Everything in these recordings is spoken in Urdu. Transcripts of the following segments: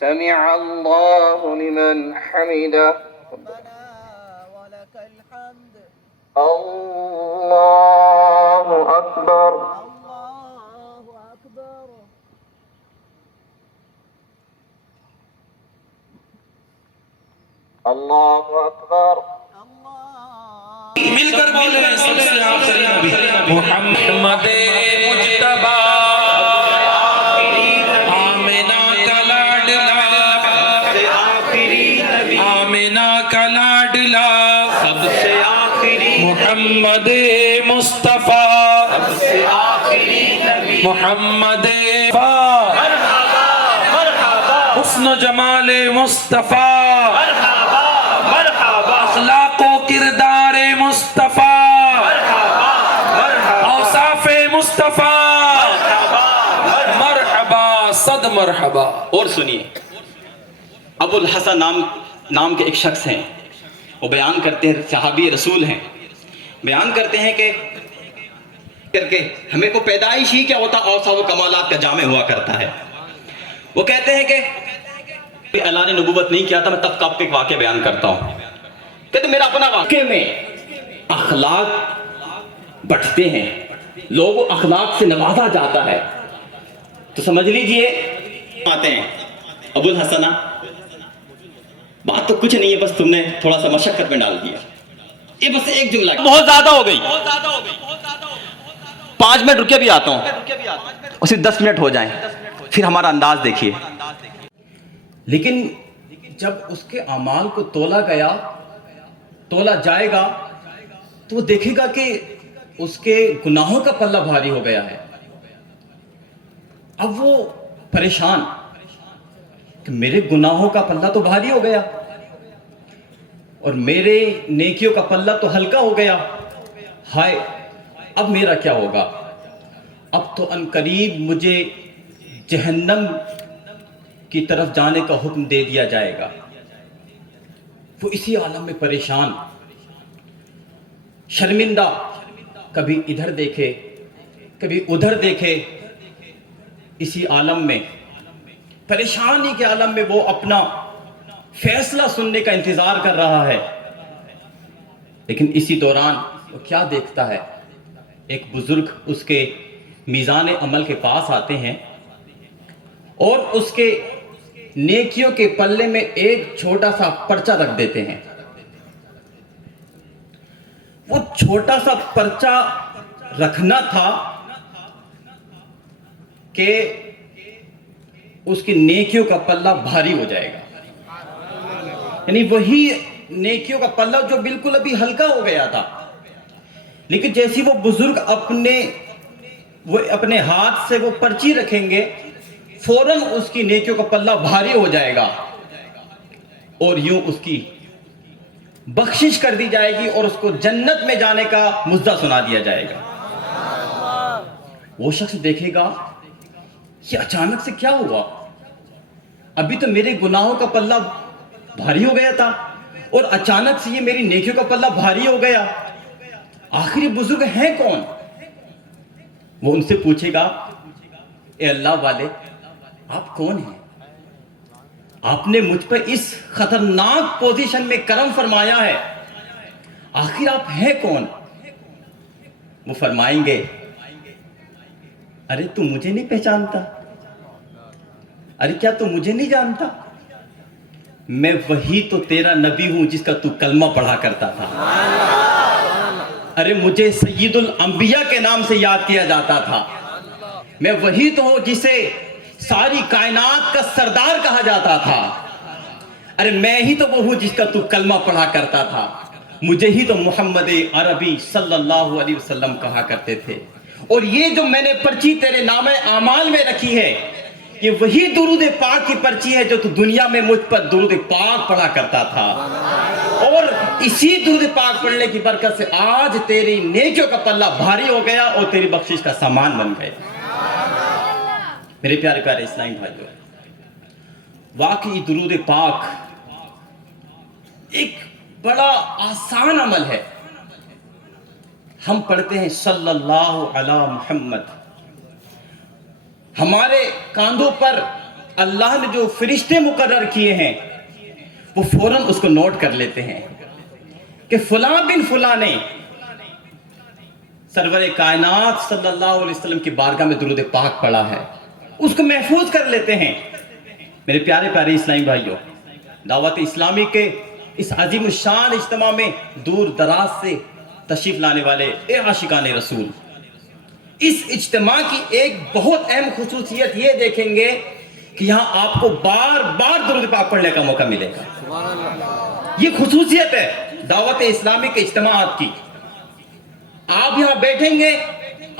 سمع الله لمن حمده ربنا ولك الحمد الله أكبر الله أكبر الله أكبر مل کر بولے سب سے آخری نبی محمد مجتبی آمنہ کا لاڈلا آمنہ کا لاڈلا سب سے آخری محمد مصطفیٰ سب سے آخری نبی محمد حسن و جمال مصطفیٰ اخلاق و کردار مصطفیٰ اوصاف مصطفیٰ مرحبا صد مرحبا۔ اور سنیے، ابو الحسن نام کے ایک شخص ہیں، وہ بیان کرتے ہیں، صحابی رسول ہیں، بیان کرتے ہیں کہ ہمیں کو پیدائش ہی کیا ہوتا، اوصاف و کمالات کا جامع ہوا کرتا ہے۔ وہ کہتے ہیں کہ اللہ نے نبوت نہیں کیا تھا، میں تب کا آپ کو ایک واقعہ بیان کرتا ہوں۔ کہتے میرا اپنا واقعے میں اخلاق بڑھتے ہیں، لوگوں اخلاق سے نوازا جاتا ہے، تو سمجھ لیجئے آتے ہیں ابو الحسن بات تو کچھ نہیں ہے، بس تم نے تھوڑا سا مشقت میں ڈال دیا، یہ بس ایک جملہ بہت زیادہ ہو گئی، 5 منٹ رکے بھی آتا ہوں، اسے 10 منٹ ہو جائیں، پھر ہمارا انداز دیکھیے۔ لیکن جب اس کے اعمال کو تولا جائے گا تو وہ دیکھے گا کہ اس کے گناہوں کا پلہ بھاری ہو گیا ہے۔ اب وہ پریشان کہ میرے گناہوں کا پلہ تو بھاری ہو گیا اور میرے نیکیوں کا پلہ تو ہلکا ہو گیا، ہائے اب میرا کیا ہوگا؟ اب تو عنقریب مجھے جہنم کی طرف جانے کا حکم دے دیا جائے گا۔ وہ اسی عالم میں پریشان، شرمندہ، کبھی ادھر دیکھے کبھی ادھر دیکھے، اسی عالم میں پریشانی کے عالم میں وہ اپنا فیصلہ سننے کا انتظار کر رہا ہے۔ لیکن اسی دوران وہ کیا دیکھتا ہے؟ ایک بزرگ اس کے میزان عمل کے پاس آتے ہیں اور اس کے نیکیوں کے پلے میں ایک چھوٹا سا پرچہ رکھ دیتے ہیں۔ وہ چھوٹا سا پرچہ رکھنا تھا کہ اس کی نیکیوں کا پلہ بھاری ہو جائے گا، یعنی وہی نیکیوں کا پلہ جو بالکل ابھی ہلکا ہو گیا تھا، لیکن جیسی وہ بزرگ اپنے ہاتھ سے وہ پرچی رکھیں گے، فوراً اس کی نیکیوں کا پلہ بھاری ہو جائے گا اور یوں اس کی بخشش کر دی جائے گی اور اس کو جنت میں جانے کا مژدہ سنا دیا جائے گا۔ وہ شخص دیکھے گا یہ اچانک سے کیا ہوا، ابھی تو میرے گناہوں کا پلہ بھاری ہو گیا تھا اور اچانک سے یہ میری نیکیوں کا پلہ بھاری ہو گیا، آخر یہ بزرگ ہیں کون؟ وہ ان سے پوچھے گا، اے اللہ والے آپ کون ہیں؟ آپ نے مجھ پر اس خطرناک پوزیشن میں کرم فرمایا ہے، آخر آپ ہیں کون؟ وہ فرمائیں گے، ارے تو مجھے نہیں پہچانتا؟ ارے کیا تو مجھے نہیں جانتا؟ میں وہی تو تیرا نبی ہوں جس کا تو کلمہ پڑھا کرتا تھا، ارے مجھے سید الانبیاء کے نام سے یاد کیا جاتا تھا، میں وہی تو ہوں جسے ساری کائنات کا سردار کہا جاتا تھا، ارے میں ہی تو وہ ہوں جس کا تو کلمہ پڑھا کرتا تھا، مجھے ہی تو محمد عربی صلی اللہ علیہ وسلم کہا کرتے تھے، اور یہ جو میں نے پرچی تیرے نام اعمال میں رکھی ہے یہ وہی درود پاک کی پرچی ہے جو تو دنیا میں مجھ پر درود پاک پڑھا کرتا تھا، اور اسی درود پاک پڑھنے کی برکت سے آج تیری نیکیوں کا پلہ بھاری ہو گیا اور تیری بخشش کا سامان بن گئے۔ میرے پیارے پیارے اسلامی بھائیوں، واقعی درود پاک ایک بڑا آسان عمل ہے۔ ہم پڑھتے ہیں صلی اللہ علی محمد، ہمارے کاندھوں پر اللہ نے جو فرشتے مقرر کیے ہیں وہ فوراً اس کو نوٹ کر لیتے ہیں کہ فلاں بن فلاں نے سرور کائنات صلی اللہ علیہ وسلم کی بارگاہ میں درود پاک پڑھا ہے، اس کو محفوظ کر لیتے ہیں۔ میرے پیارے پیارے اسلامی بھائیوں، دعوت اسلامی کے اس عظیم الشان اجتماع میں دور دراز سے تشریف لانے والے اے عاشقان رسول، اس اجتماع کی ایک بہت اہم خصوصیت یہ دیکھیں گے کہ یہاں آپ کو بار بار درود پاک پڑھنے کا موقع ملے گا۔ یہ خصوصیت ہے دعوت اسلامی کے اجتماعات کی۔ آپ یہاں بیٹھیں گے،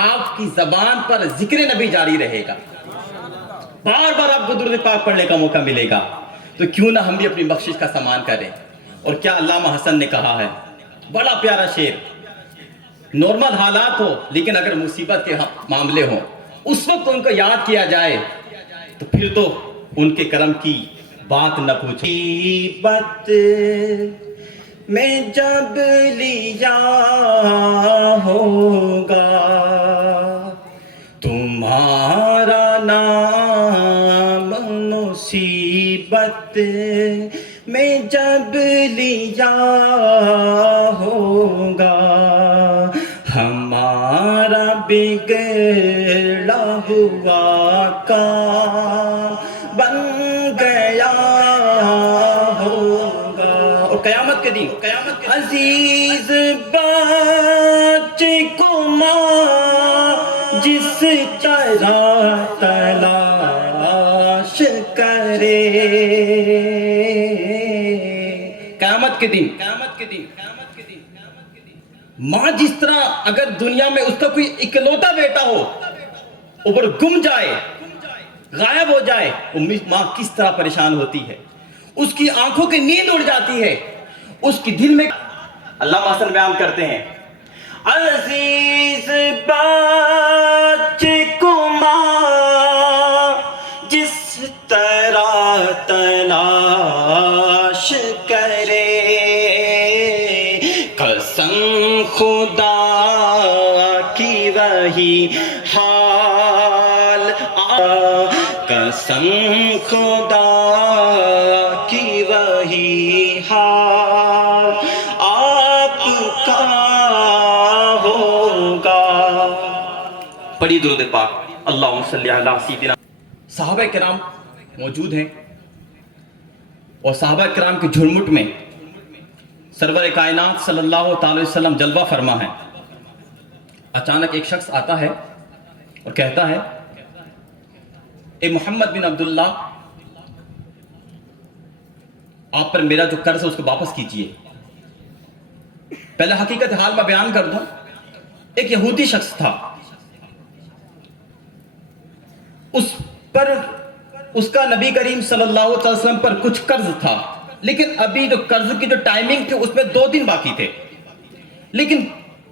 آپ کی زبان پر ذکر نبی جاری رہے گا، بار بار آپ کو درود پاک پڑھنے کا موقع ملے گا۔ تو کیوں نہ ہم بھی اپنی بخشش کا سامان کریں۔ اور کیا علامہ حسن نے کہا ہے، بڑا پیارا شعر، نارمل حالات ہو لیکن اگر مصیبت کے معاملے ہوں اس وقت ان کو یاد کیا جائے تو پھر تو ان کے کرم کی بات نہ پوچھو۔ مصیبت میں جب لیا ہوگا تمہارا نام، مصیبت میں جب لیا ہوگا ہمارا بگڑا ہوا کام بن گیا ہوگا۔ اور قیامت کے دن عزیز بچے کو ماں جس طرح تلاش کرے، قیامت کے دن ماں جس طرح اگر دنیا میں اس کا کوئی اکلوتا بیٹا ہو اوپر گم جائے، غائب ہو جائے، ماں کس طرح پریشان ہوتی ہے، اس کی آنکھوں کی نیند اڑ جاتی ہے، اس کی دل میں۔ اللہ حسن بیان کرتے ہیں، عزیز بچے کو ماں جس طرح تلاش کرے، قسم خدا کی وہی حال، قسم خدا کی وہی حال آپ کا ہوگا۔ پڑھی درود پاک، اللہم صلی علی سیدنا۔ صحابہ کرام موجود ہیں اور صحابہ کرام کے جھرمٹ میں سرور کائنات صلی اللہ تعالی وسلم جلوہ فرما ہے۔ اچانک ایک شخص آتا ہے اور کہتا ہے، اے محمد بن عبداللہ، آپ پر میرا جو قرض ہے اس کو واپس کیجئے۔ پہلے حقیقت حال میں بیان کر دوں، ایک یہودی شخص تھا، اس پر اس کا نبی کریم صلی اللہ علیہ وسلم پر کچھ قرض تھا، لیکن ابھی جو قرض کی جو ٹائمنگ تھی اس میں 2 دن باقی تھے، لیکن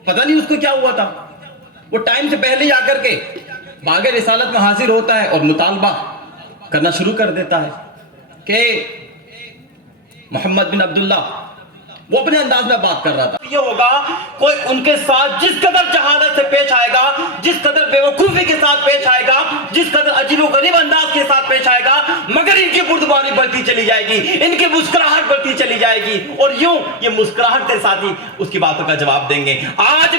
پتہ نہیں اس کو کیا ہوا تھا، وہ ٹائم سے پہلے ہی آ کر کے باغ رسالت میں حاضر ہوتا ہے اور مطالبہ کرنا شروع کر دیتا ہے کہ محمد بن عبداللہ، وہ اپنے انداز میں بات کر رہا تھا، یہ ہوگا کوئی ان کے ساتھ جس قدر جہالت سے پیش آئے گا، جس قدر بیوقوفی کے ساتھ پیش آئے گا، جس قدر عجیب و غریب انداز کے ساتھ پیش آئے گا، مگر ان کی بردباری بڑھتی چلی جائے گی، ان کی مسکراہٹ بڑھتی چلی جائے گی، اور یوں یہ مسکراہٹ کے ساتھ ہی اس کی باتوں کا جواب دیں گے۔ آج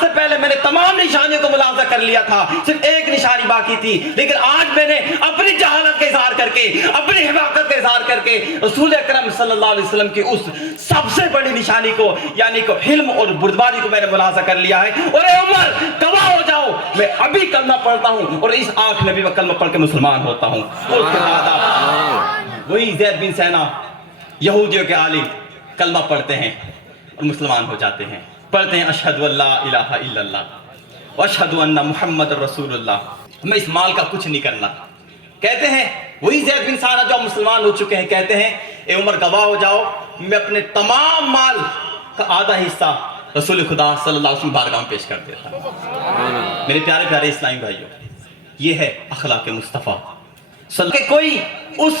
سے پہلے میں نے تمام نشانیوں کو ملاحظہ کر لیا تھا، صرف ایک نشانی باقی تھی، لیکن آج میں نے اپنی جہالت کا اظہار کر کے، اپنی حماقت کا اظہار کر کے رسول اکرم صلی اللہ علیہ وسلم کی اس سب سے بڑی نشانی کو، یعنی کہ حلم اور بردباری کو میں نے ملاحظہ کر لیا ہے۔ اور اے عمر، گواہ ہو جاؤ، میں ابھی کلمہ پڑھتا ہوں اور اس آنکھ نبی و کلمہ پڑھ کے مسلمان ہوتا ہوں۔ اور اس کے بعد آپ وہی زید بن سینا، یہودیوں کے عالم، کلمہ پڑھتے ہیں اور مسلمان ہو جاتے ہیں، پڑھتے ہیں اشہد ان لا الہ الا اللہ واشہد ان محمد رسول اللہ، ہمیں اس مال کا کچھ نہیں کرنا۔ کہتے ہیں وہی زید بن سینا جو مسلمان ہو چکے ہیں، کہتے ہیں اے عمر گواہ ہو جاؤ، میں اپنے تمام مال کا آدھا حصہ رسول خدا صلی اللہ علیہ وسلم بارگاہ میں پیش کر دیتا ہوں۔ میرے پیارے پیارے اسلامی بھائیوں، یہ ہے اخلاق مصطفیٰ۔ کہ کوئی اس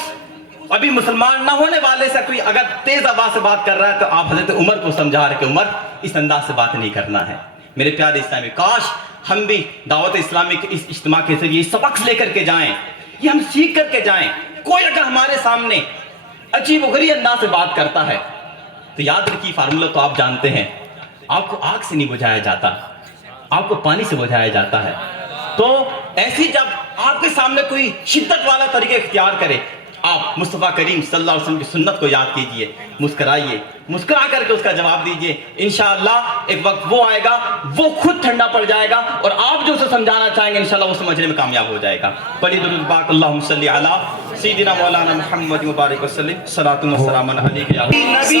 ابھی مسلمان نہ ہونے والے سے کوئی اگر تیز آواز سے بات کر رہا ہے تو آپ حضرت عمر کو سمجھا رہے کہ عمر اس انداز سے بات نہیں کرنا ہے۔ میرے پیارے اسلامی، کاش ہم بھی دعوت اسلامی کے اس اجتماع کے ذریعے سبق لے کر کے جائیں، یہ ہم سیکھ کر کے جائیں. کوئی اگر ہمارے سامنے عجیب و غریب انداز سے بات کرتا ہے تو یاد رکھیے فارمولہ تو آپ جانتے ہیں, آپ کو آگ سے نہیں بجھایا جاتا, آپ کو پانی سے بجھایا جاتا ہے. تو ایسی جب آپ کے سامنے کوئی شدت والا طریقہ اختیار کرے, آپ مصطفیٰ کریم صلی اللہ علیہ وسلم کی سنت کو یاد کیجئے, مسکرائیے, مسکرا کر کے اس کا جواب دیجئے. انشاءاللہ ایک وقت وہ آئے گا, وہ خود ٹھنڈا پڑ جائے گا, اور آپ جو اسے سمجھانا چاہیں گے انشاءاللہ وہ سمجھنے میں کامیاب ہو جائے گا. پڑھیے درود پاک, اللہم صلی علی سیدنا مولانا محمد مبارک وسلم, صلاۃ و سلام علیک یا نبی.